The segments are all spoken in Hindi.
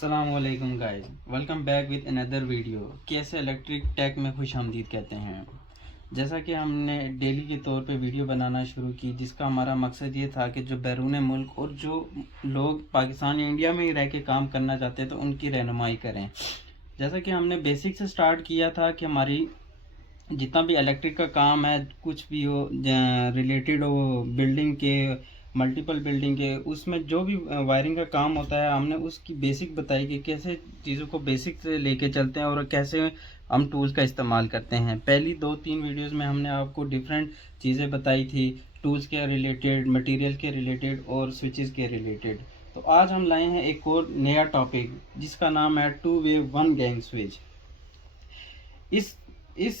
अस्सलामुअलैकुम guys, welcome back with another video. कैसे इलेक्ट्रिक टेक में खुश आमदीद कहते हैं। जैसा कि हमने डेली के तौर पे वीडियो बनाना शुरू की, जिसका हमारा मकसद ये था कि जो बैरून मुल्क और जो लोग पाकिस्तान या इंडिया में ही रह के काम करना चाहते हैं तो उनकी रहनुमाई करें। जैसा कि हमने बेसिक से स्टार्ट किया था कि हमारी जितना भी इलेक्ट्रिक का काम है, कुछ भी हो रिलेटेड हो बिल्डिंग के, मल्टीपल बिल्डिंग के, उसमें जो भी वायरिंग का काम होता है हमने उसकी बेसिक बताई कि कैसे चीज़ों को बेसिक से लेके चलते हैं और कैसे हम टूल्स का इस्तेमाल करते हैं। पहली 2-3 वीडियोस में हमने आपको डिफरेंट चीज़ें बताई थी, टूल्स के रिलेटेड, मटेरियल के रिलेटेड और स्विचेस के रिलेटेड। तो आज हम लाए हैं एक और नया टॉपिक जिसका नाम है 2-वे 1 गैंग स्विच। इस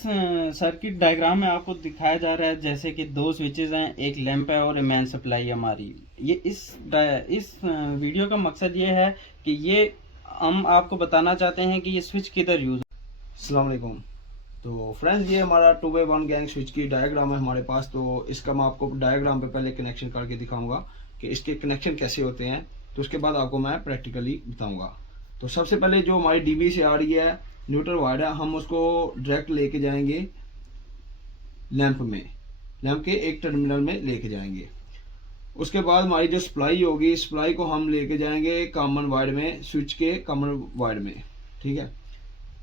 सर्किट डायग्राम में आपको दिखाया जा रहा है जैसे कि दो स्विचेस हैं, एक लैंप है और मेन सप्लाई हमारी। ये इस वीडियो का मकसद ये है कि ये हम आपको बताना चाहते हैं कि ये स्विच किधर यूज। अस्सलाम वालेकुम। तो फ्रेंड्स, ये हमारा 2-वे 1 गैंग स्विच की डायग्राम है हमारे पास। तो इसका मैं आपको डायग्राम पे पहले कनेक्शन करके दिखाऊंगा कि इसके कनेक्शन कैसे होते हैं, तो उसके बाद आपको मैं प्रैक्टिकली बताऊंगा। तो सबसे पहले जो हमारी डीबी से आ रही है न्यूट्रल वायर है, हम उसको डायरेक्ट लेके जाएंगे लैंप के एक टर्मिनल में लेके जाएंगे। उसके बाद हमारी जो सप्लाई होगी, सप्लाई को हम लेके जाएंगे कॉमन वायर में, स्विच के कॉमन वायर में, ठीक है।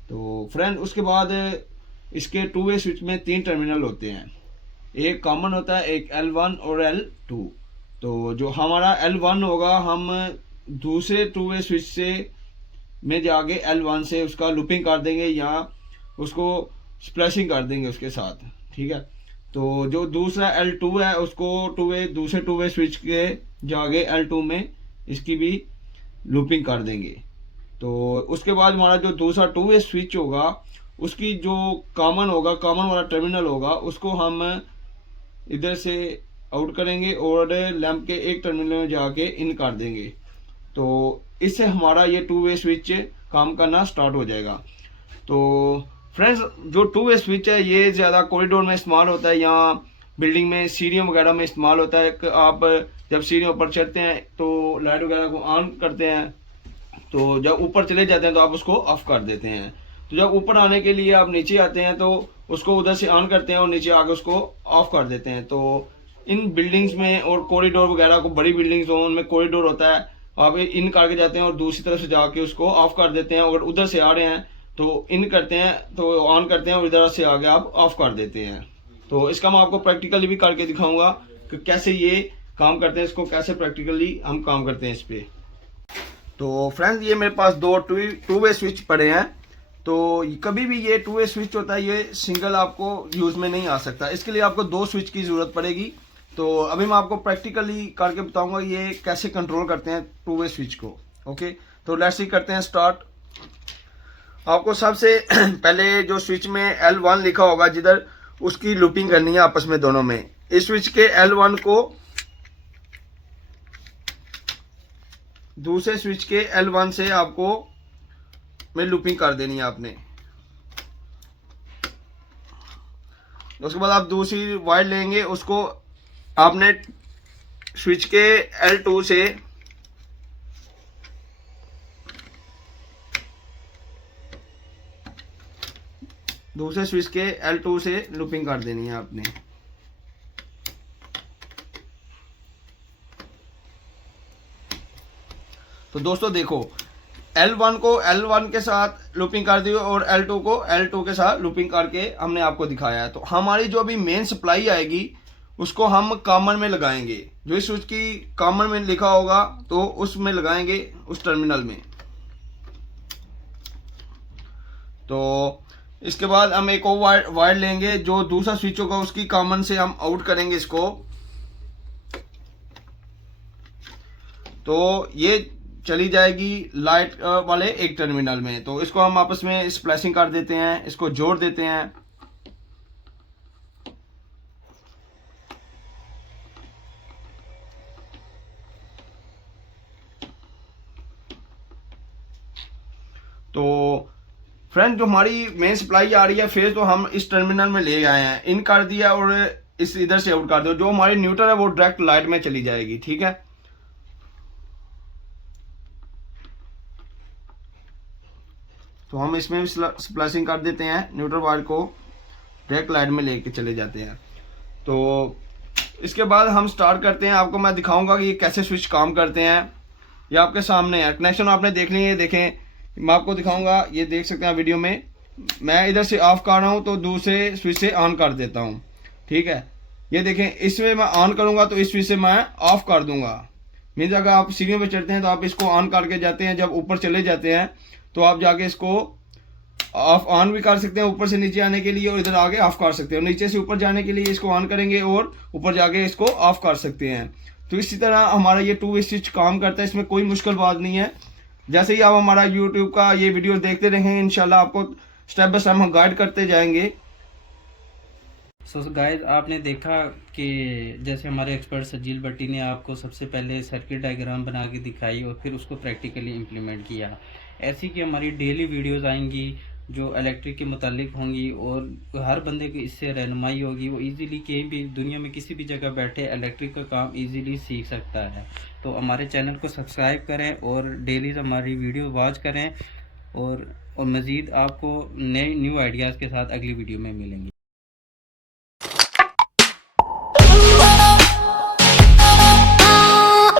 तो फ्रेंड, उसके बाद इसके 2-वे स्विच में 3 टर्मिनल होते हैं, एक कॉमन होता है, एक L1 और L2। तो जो हमारा L1 होगा, हम दूसरे 2-वे स्विच से में जाके L1 से उसका लूपिंग कर देंगे या उसको स्प्लैशिंग कर देंगे उसके साथ, ठीक है। तो जो दूसरा L2 है उसको दूसरे 2-वे स्विच के जाके L2 में इसकी भी लूपिंग कर देंगे। तो उसके बाद हमारा जो दूसरा 2-वे स्विच होगा, उसकी जो कॉमन वाला टर्मिनल होगा, उसको हम इधर से आउट करेंगे और लैंप के एक टर्मिनल में जाके इन कर देंगे। तो इससे हमारा ये 2-वे स्विच काम करना स्टार्ट हो जाएगा। तो फ्रेंड्स, जो 2-वे स्विच है ये ज़्यादा कॉरिडोर में इस्तेमाल होता है या बिल्डिंग में सीढ़ियों वगैरह में इस्तेमाल होता है। आप जब सीढ़ियों पर चढ़ते हैं तो लाइट वगैरह को ऑन करते हैं, तो जब ऊपर चले जाते हैं तो आप उसको ऑफ कर देते हैं। तो जब ऊपर आने के लिए आप नीचे आते हैं तो उसको उधर से ऑन करते हैं और नीचे आके उसको ऑफ कर देते हैं। तो इन बिल्डिंग्स में और कॉरिडोर वगैरह को, बड़ी बिल्डिंग्स हो उनमें कॉरिडोर होता है, आप इन करके जाते हैं और दूसरी तरफ से जाके उसको ऑफ कर देते हैं। अगर उधर से आ रहे हैं तो इन करते हैं, तो ऑन करते हैं और इधर से आगे आप ऑफ कर देते हैं। तो इसका मैं आपको प्रैक्टिकली भी करके दिखाऊंगा कि कैसे ये काम करते हैं, इसको कैसे प्रैक्टिकली हम काम करते हैं इस पे। तो फ्रेंड्स, ये मेरे पास दो 2-वे स्विच पड़े हैं। तो कभी भी ये 2-वे स्विच होता है, ये सिंगल आपको यूज में नहीं आ सकता, इसके लिए आपको 2 स्विच की जरूरत पड़ेगी। तो अभी मैं आपको प्रैक्टिकली करके बताऊंगा ये कैसे कंट्रोल करते हैं 2-वे स्विच को। ओके, तो लेट्स सी करते हैं स्टार्ट। आपको सबसे पहले जो स्विच में L1 लिखा होगा जिधर, उसकी लूपिंग करनी है आपस में दोनों में। इस स्विच के L1 को दूसरे स्विच के L1 से आपको में लूपिंग कर देनी है आपने। उसके बाद आप दूसरी वायर लेंगे, उसको आपने स्विच के L2 से दूसरे स्विच के L2 से लूपिंग कर देनी है आपने। तो दोस्तों देखो, L1 को L1 के साथ लूपिंग कर दी और L2 को L2 के साथ लूपिंग करके हमने आपको दिखाया है। तो हमारी जो भी मेन सप्लाई आएगी उसको हम कॉमन में लगाएंगे, जो इस स्विच की कॉमन में लिखा होगा तो उसमें लगाएंगे, उस टर्मिनल में। तो इसके बाद हम एक और वायर लेंगे, जो दूसरा स्विच होगा उसकी कॉमन से हम आउट करेंगे इसको। तो ये चली जाएगी लाइट वाले एक टर्मिनल में। तो इसको हम आपस में स्प्लैशिंग कर देते हैं, इसको जोड़ देते हैं। तो फ्रेंड, जो हमारी मेन सप्लाई आ रही है फिर तो हम इस टर्मिनल में ले आए हैं, इन कर दिया और इस इधर से आउट कर दो। जो हमारी न्यूट्रल है वो डायरेक्ट लाइट में चली जाएगी, ठीक है। तो हम इसमें भी स्प्लाइसिंग कर देते हैं, न्यूट्रल वायर को डायरेक्ट लाइन में लेके चले जाते हैं। तो इसके बाद हम स्टार्ट करते हैं। आपको मैं दिखाऊंगा कि ये कैसे स्विच काम करते हैं। ये आपके सामने है, कनेक्शन आपने देख लिए, देखें मैं आपको दिखाऊंगा। ये देख सकते हैं वीडियो में, मैं इधर से ऑफ कर रहा हूँ तो दूसरे स्विच से ऑन कर देता हूँ, ठीक है। ये देखें, इसमें मैं ऑन करूंगा तो इस स्विच से मैं ऑफ कर दूंगा। मीन्स अगर आप सीढ़ियों पे चढ़ते हैं तो आप इसको ऑन करके जाते हैं, जब ऊपर चले जाते हैं तो आप जाके इसको ऑफ ऑन भी कर सकते हैं ऊपर से नीचे आने के लिए, और इधर आगे ऑफ कर सकते हैं। नीचे से ऊपर जाने के लिए इसको ऑन करेंगे और ऊपर जाके इसको ऑफ कर सकते हैं। तो इसी तरह हमारा ये 2 वे स्विच काम करता है, इसमें कोई मुश्किल बात नहीं है। जैसे ही आप हमारा यूट्यूब का ये वीडियो देखते रहेंगे, इंशाल्लाह आपको स्टेप बाय स्टेप हम गाइड करते जाएंगे। सो गाइस, आपने देखा कि जैसे हमारे एक्सपर्ट सजील भट्टी ने आपको सबसे पहले सर्किट डायग्राम बना के दिखाई और फिर उसको प्रैक्टिकली इम्प्लीमेंट किया। ऐसी कि हमारी डेली वीडियोस आएंगी जो इलेक्ट्रिक के मुतालिक होंगी और हर बंदे को इससे रहनुमाई होगी। वो इजीली कहीं भी दुनिया में किसी भी जगह बैठे इलेक्ट्रिक का काम इजीली सीख सकता है। तो हमारे चैनल को सब्सक्राइब करें और डेली हमारी वीडियो वॉच करें और मज़ीद आपको नए न्यू आइडियाज़ के साथ अगली वीडियो में मिलेंगे।